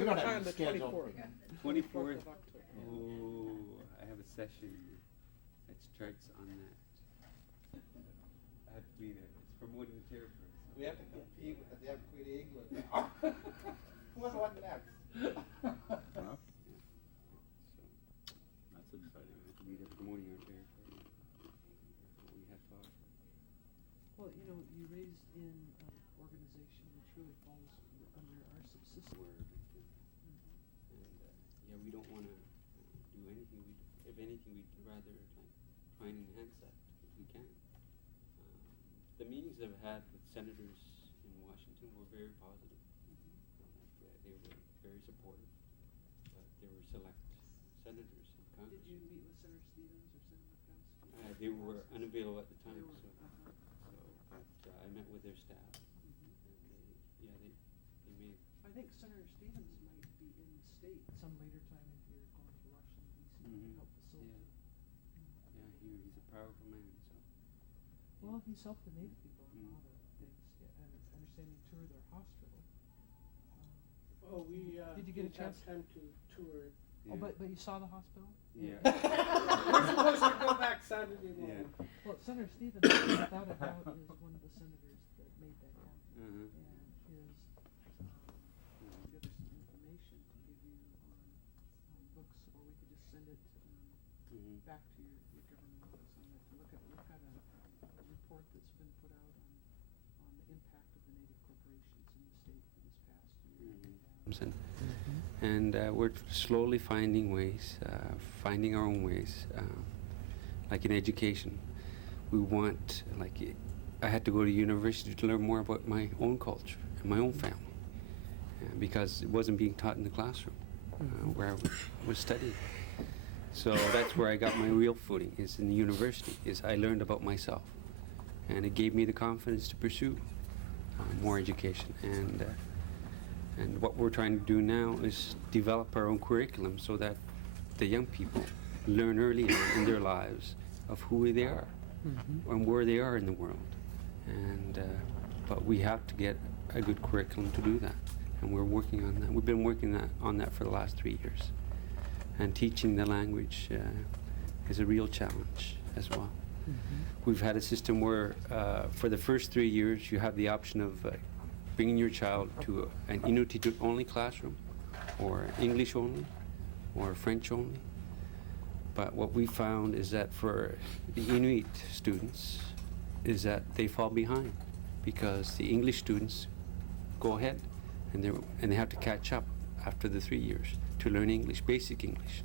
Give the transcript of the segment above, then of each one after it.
we don't have time, any the schedule. 24th. 24th. of October. Oh, I have a session that starts on that. I have to be there. It's promoting the territory. So. We have to compete with the damn Queen of England now. What next? Well, So that's exciting. I have to be there promoting our territory. What we have to offer. Well, you know, you raised in an organization which really falls under our subsistence. Word. And yeah, we don't want to do anything. If anything, we'd rather try and enhance that if we can. The meetings I've had with senators in Washington were very positive. They were very supportive, but there were select senators in Congress. Did you meet with Senator Stevens or Senator Murkowski? They were unavailable at the time, They were, but I met with their staff, and they made. I think Senator Stevens might be in the state some later time if you're going to Washington D.C. to help facilitate. Yeah, he's a powerful man. So. Well, he's helped the Native people on a Mm. lot of things. Yeah, and I understand you toured their hospital. Oh, we Did you get a didn't have chance? time to tour it. Yeah. Oh, but you saw the hospital? Yeah. We're supposed to go back Saturday morning. Well, Senator Stevens, without a doubt, is one of the senators that made that happen. And his, together some information to give you on books, or we could just send it back to your government office on that to look at. We've got a report that's been put out on the impact of the Native corporations in the state for this past year. And we're slowly finding ways, finding our own ways. Like in education, we want, I had to go to university to learn more about my own culture and my own family, because it wasn't being taught in the classroom where I was studying. So that's where I got my real footing, is in the university, is I learned about myself. And it gave me the confidence to pursue more education. And what we're trying to do now is develop our own curriculum so that the young people learn early on in their lives of who they are and where they are in the world. And but we have to get a good curriculum to do that, and we're working on that. We've been working on that for the last 3 years. And teaching the language is a real challenge as well. We've had a system where for the first 3 years you have the option of bringing your child to an Inuktitut only classroom, or English only, or French only. But what we found is that for the Inuit students is that they fall behind, because the English students go ahead and they have to catch up after the 3 years to learn English, basic English.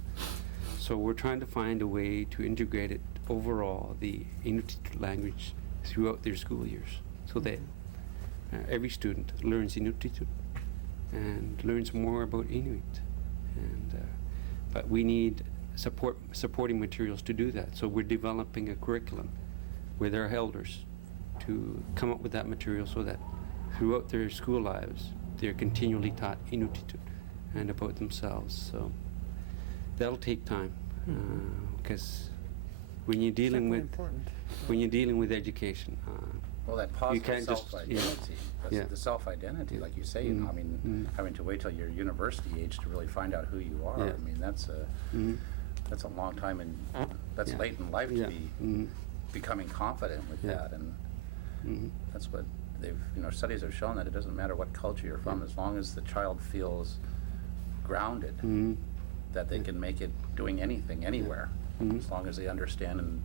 So we're trying to find a way to integrate it overall, the Inuktitut language, throughout their school years, so that every student learns Inuktitut and learns more about Inuit. But we need supporting materials to do that. So we're developing a curriculum with our elders to come up with that material so that throughout their school lives they're continually taught Inuktitut and about themselves. So that'll take time, because when you're dealing with education, well, that you positive can't just self-identity, the self-identity, like you say, you know, I mean, having to wait till your university age to really find out who you are. I mean, that's a long time, and that's late in life to be becoming confident with that, and that's what studies have shown, that it doesn't matter what culture you're from, as long as the child feels grounded, that they can make it doing anything, anywhere, as long as they understand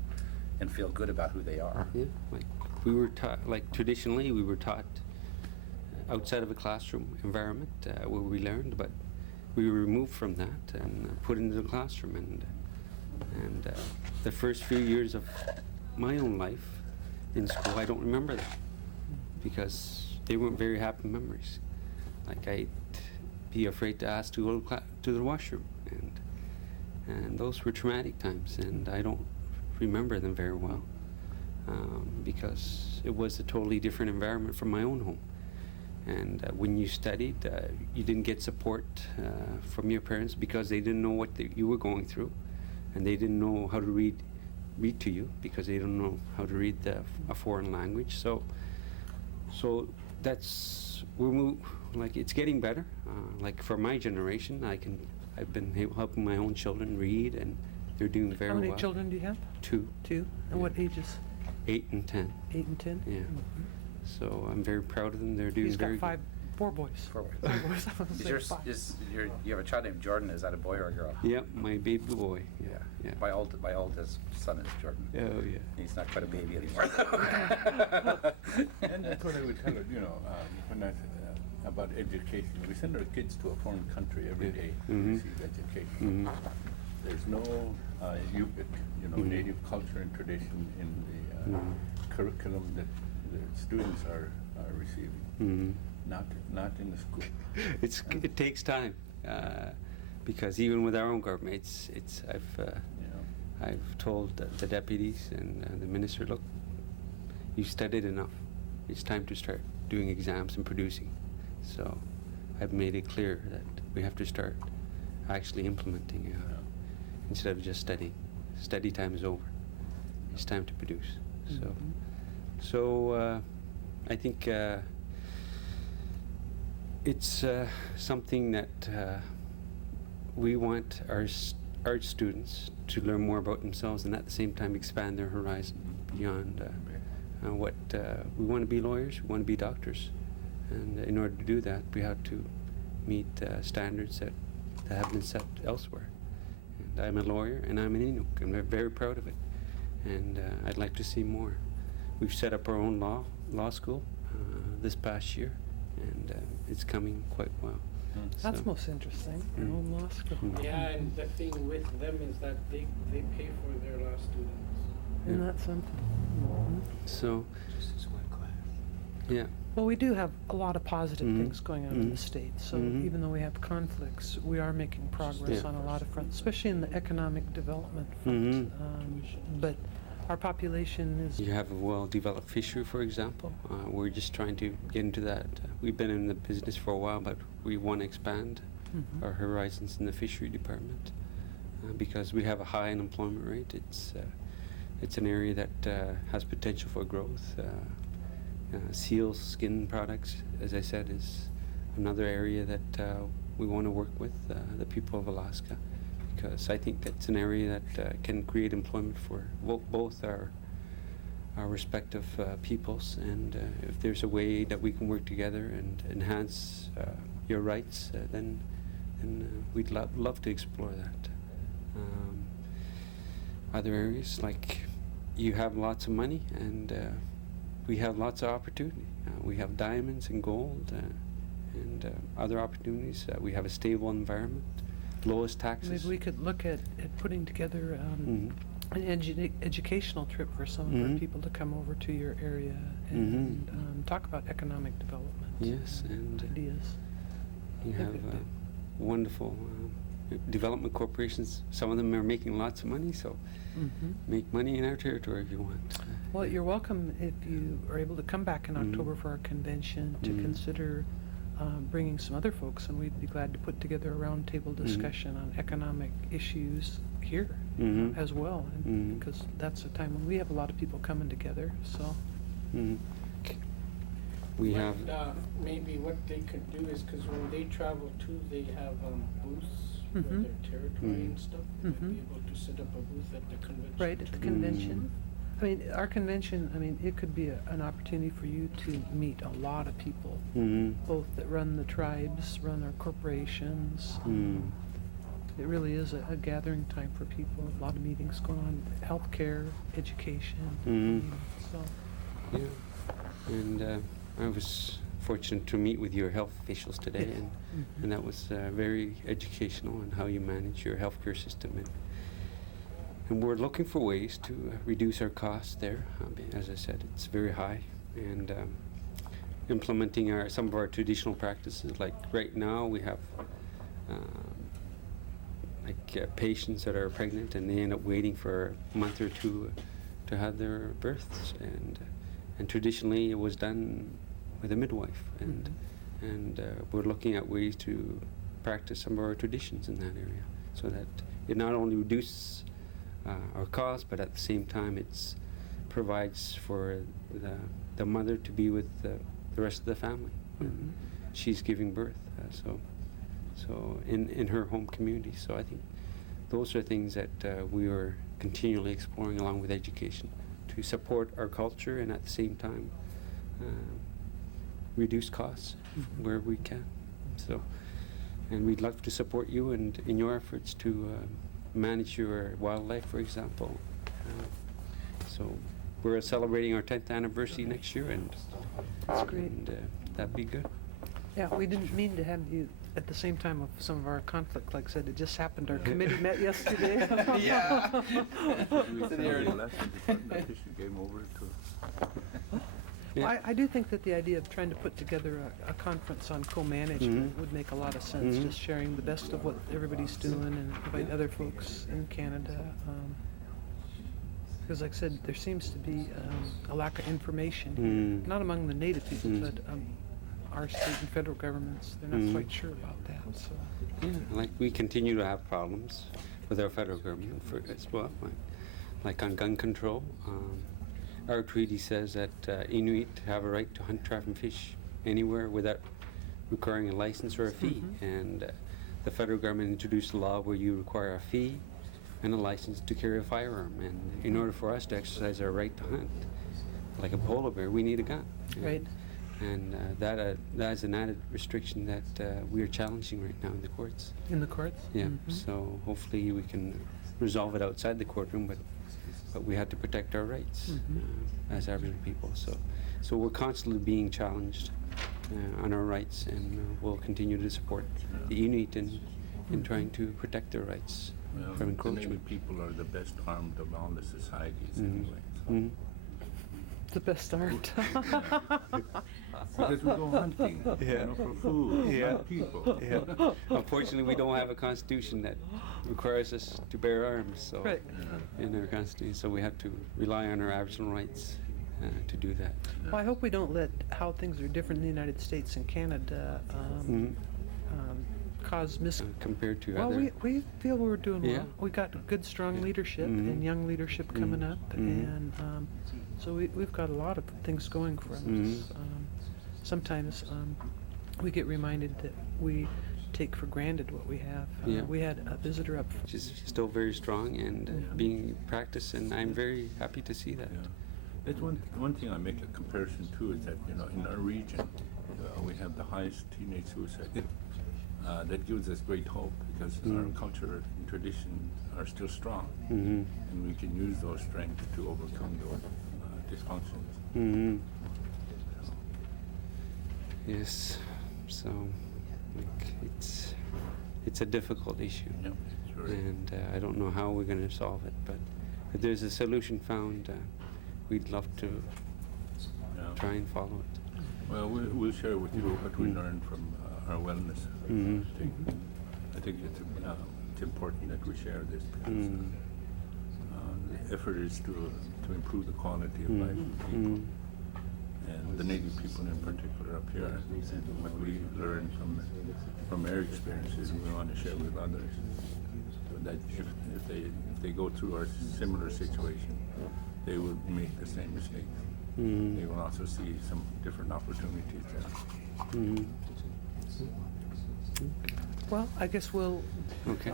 and feel good about who they are. Yeah, like we were taught, like traditionally we were taught outside of a classroom environment where we learned, but we were removed from that and put into the classroom. And the first few years of my own life in school, I don't remember them, because they weren't very happy memories. Like, I'd be afraid to ask to go to the washroom, and those were traumatic times, and I don't remember them very well, because it was a totally different environment from my own home. And when you studied, you didn't get support from your parents, because they didn't know what you were going through, and they didn't know how to read to you, because they don't know how to read a foreign language. So that's we're like it's getting better. Like for my generation, I've been helping my own children read, and they're doing very well. How many children do you have? 2. 2? And what ages? 8 and 10. 8 and 10? Yeah. So I'm very proud of them. They're doing He's got very 4 boys. 4 boys. 4 boys. I was like 5. You have a child named Jordan. Is that a boy or a girl? good. Yep, my baby boy. Yeah. Yeah. My oldest son is Jordan. Oh yeah. He's not quite a baby anymore. And that's what I would tell her, when I about education. We send our kids to a foreign country every day to receive education. There's no UPIC, native culture and tradition in the curriculum that the students are receiving. Not in the school. It takes time, because even with our own government, I've told the deputies and the minister, look, you've studied enough. It's time to start doing exams and producing. So I've made it clear that we have to start actually implementing instead of just studying. Study time is over. It's time to produce. So I think it's something that we want our students to learn more about themselves, and at the same time expand their horizon beyond what we want to be lawyers, we want to be doctors. And in order to do that, we have to meet standards that have been set elsewhere. And I'm a lawyer, and I'm an Inuk, and we're very proud of it. And I'd like to see more. We've set up our own law school this past year, and it's coming quite well. That's So, most interesting. Your own law school. Yeah, and the thing with them is that they pay for their law students. Isn't that something? So, yeah. Well, we do have a lot of positive things going on in the state. So even though we have conflicts, we are making progress on a lot of fronts, especially in the economic development front. But our population is... You have a well-developed fishery, for example. We're just trying to get into that. We've been in the business for a while, but we want to expand our horizons in the fishery department because we have a high unemployment rate. It's an area that has potential for growth. Seal skin products, as I said, is another area that we want to work with the people of Alaska, because I think that's an area that can create employment for both our respective peoples, and if there's a way that we can work together and enhance your rights, then we'd love to explore that. Other areas, like you have lots of money, and we have lots of opportunity. We have diamonds and gold and other opportunities. We have a stable environment, lowest taxes. Maybe we could look at putting together an educational trip for some of our people to come over to your area and talk about economic development. Yes, and ideas. You have wonderful development corporations. Some of them are making lots of money, so make money in our territory if you want. Well, you're welcome if you are able to come back in October for our convention to consider bringing some other folks, and we'd be glad to put together a roundtable discussion on economic issues here as well, because that's a time when we have a lot of people coming together. So we have maybe what they could do is, because when they travel too, they have booths for their territory and stuff. They'd be able to set up a booth at the convention. right at the convention. I mean, our convention, it could be an opportunity for you to meet a lot of people, both that run the tribes, run our corporations. It really is a gathering time for people. A lot of meetings going on, healthcare, education. So. Yeah, and I was fortunate to meet with your health officials today, and that was very educational on how you manage your healthcare system. And we're looking for ways to reduce our costs there. As I said, it's very high. And implementing some of our traditional practices, like right now we have patients that are pregnant and they end up waiting for a month or two to have their births. And traditionally it was done with a midwife. And we're looking at ways to practice some of our traditions in that area, so that it not only reduces our costs, but at the same time it provides for the mother to be with the rest of the family. she's giving birth. So in her home community. So I think those are things that we are continually exploring along with education to support our culture and at the same time reduce costs where we can. So, and we'd love to support you and in your efforts to manage your wildlife, for example. So we're celebrating our 10th anniversary next year, and That's great. And, that'd be good. Yeah, we didn't mean to have you at the same time of some of our conflict. Like I said, it just happened. Our committee met yesterday. Yeah. We sent the last Department of Fish and Game over to. Yeah. I do think that the idea of trying to put together a conference on co-management would make a lot of sense, just sharing the best of what everybody's doing and invite other folks in Canada. Because like I said, there seems to be a lack of information, not among the native people, but our state and federal governments. They're not quite sure about that. So. Yeah, like we continue to have problems with our federal government as well, like on gun control. Our treaty says that Inuit have a right to hunt, trap, and fish anywhere without requiring a license or a fee. And the federal government introduced a law where you require a fee and a license to carry a firearm. And in order for us to exercise our right to hunt, like a polar bear, we need a gun. Right. And that is an added restriction that we are challenging right now in the courts. In the courts? Yeah. So hopefully we can resolve it outside the courtroom, but we had to protect our rights as Aboriginal people. So we're constantly being challenged on our rights, and we'll continue to support the Inuit in trying to protect their rights Well, from the encroachment. Native people are the best armed of all the societies anyway. So. The best art. Because we go hunting, for food, not people. Yeah. Unfortunately, we don't have a constitution that requires us to bear arms. So Right. in our constitution, so we have to rely on our Aboriginal rights to do that. Well, I hope we don't let how things are different in the United States and Canada cause Compared to Well, other. we feel we're doing well. Yeah. We got good, strong leadership and young leadership coming up, and so we've got a lot of things going for us. Sometimes we get reminded that we take for granted what we have. Yeah. We had a visitor up. Which is still very strong and being practiced, and I'm very happy to see that. Yeah. It's one thing I make a comparison to is that in our region we have the highest teenage suicide rate. That gives us great hope because our culture and traditions are still strong, and we can use those strengths to overcome those dysfunctions. Yes, so like, it's a difficult issue, Yep, sure is. and I don't know how we're going to solve it, but if there's a solution found, we'd love to try and follow it. Well, we'll share with you what we learned from our wellness thing. I think it's important that we share this because the effort is to improve the quality of life of people, and the Native people in particular up here. And what we learned from their experiences, we want to share with others, so that if they go through a similar situation, they will make the same mistakes. They will also see some different opportunities there. Well, I guess we'll. Okay.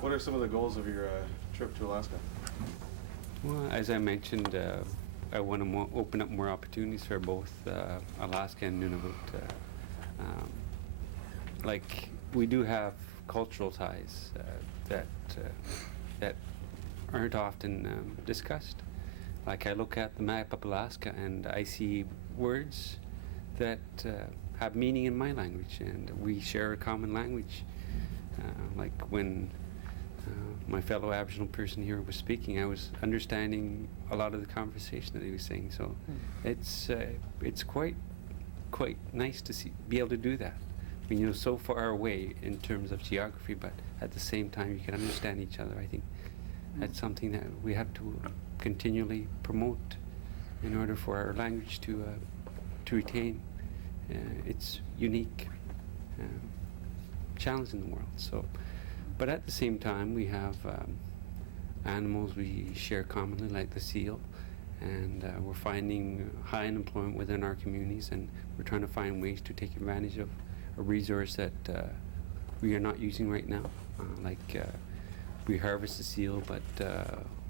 What are some of the goals of your trip to Alaska? Well, as I mentioned, I want to open up more opportunities for both Alaska and Nunavut. Like we do have cultural ties that aren't often discussed. Like I look at the map of Alaska and I see words that have meaning in my language, and we share a common language. Like when my fellow Aboriginal person here was speaking, I was understanding a lot of the conversation that he was saying. So it's quite nice to be able to do that. I mean, so far away in terms of geography, but at the same time you can understand each other. I think that's something that we have to continually promote in order for our language to retain its unique challenge in the world. So, but at the same time, we have animals we share commonly, like the seal. And we're finding high unemployment within our communities, and we're trying to find ways to take advantage of a resource that we are not using right now. We harvest the seal, but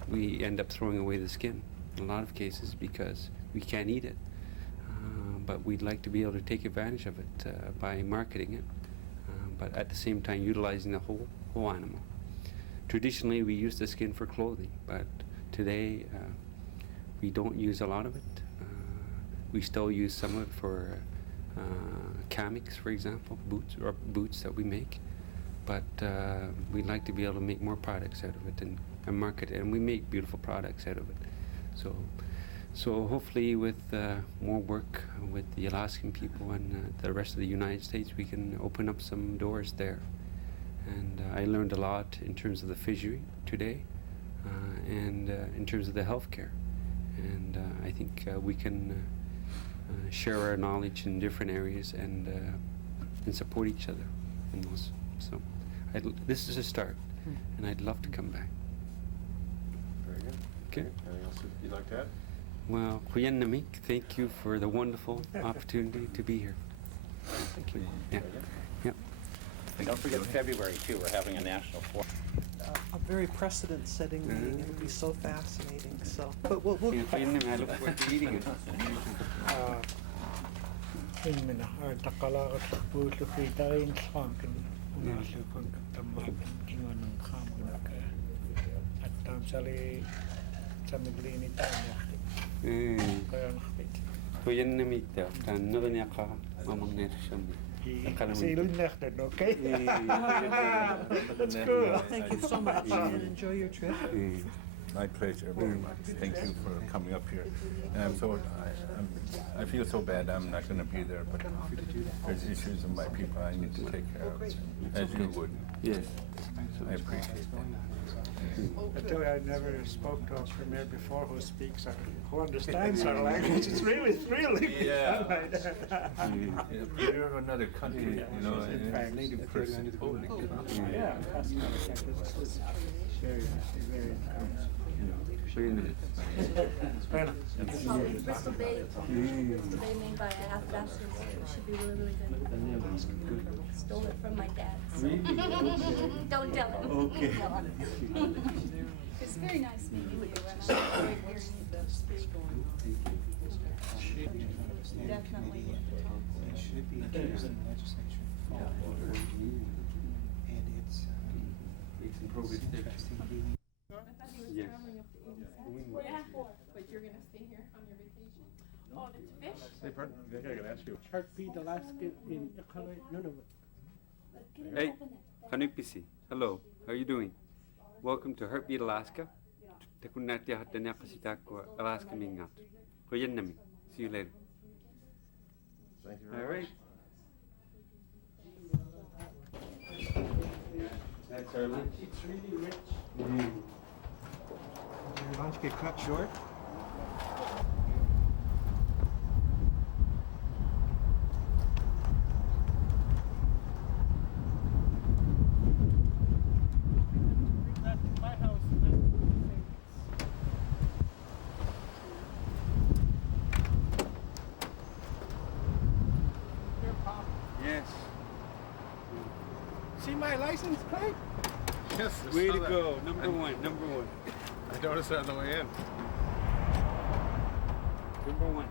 we end up throwing away the skin in a lot of cases because we can't eat it. But we'd like to be able to take advantage of it by marketing it, but at the same time utilizing the whole animal. Traditionally, we use the skin for clothing, but today we don't use a lot of it. We still use some of it for kamiks, for example, boots that we make. But we'd like to be able to make more products out of it and market it, and we make beautiful products out of it. So hopefully with more work with the Alaskan people and the rest of the United States, we can open up some doors there. And I learned a lot in terms of the fishery today, and in terms of the healthcare. And I think we can share our knowledge in different areas and support each other in those. So this is a start, and I'd love to come back. Very good. Okay. Anything else you'd like to add? Well, Huyen Namik, thank you for the wonderful opportunity to be here. Thank you. Yeah. Yep. And don't forget February too, we're having a national forum. A very precedent-setting meeting. It'll be so fascinating. So, but we'll Huyen Namik, I look forward to eating it. Inmina takalakat sa puso kita rin swankin unasukon katamaan kingon ng kamon at sali sa miglini tayo kaya nakapit. Huyen Namik daw, tanong niya ka mamang nersyon. Silun natin, okay? That's cool. Thank you so much and enjoy your trip. My pleasure very much. Thank you for coming up here. And I feel so bad I'm not going to be there, but there's issues of my people I need to take care of, as you would. Yes. I appreciate that. I tell you, I never spoke to a premier before who understands our language. It's really thrilling. Yeah. You're You're another country, you know, and a native person. yeah, it's very, very nice. Bristol Bay made by Athabascans. It should be really, really good. Stole it from my dad. So. Don't tell him. Okay. No. It's very nice meeting you. And I'm enjoying hearing you speak. Definitely at the top. It should be introduced in the legislature for fall order, and it's interesting being. I thought he was Yes. traveling up to 87. Yeah, but you're going to stay here on your vacation? Oh, that's fish? Hey, pardon, I gotta ask you. Heartbeat Alaska in Nunavut. Hey, Hanupisi. Hello. How are you doing? Welcome to Heartbeat Alaska. Takunati hatanya kasitako Alaska mingat. Huyen Namik. See you later. Thank you All very right. much. That's our lunch. It's really rich. Did your lunch get cut short? That's my house. Yes. See my license plate? Yes, I Way saw to that. go. Number one. Number one. I noticed that on the way in. Number one.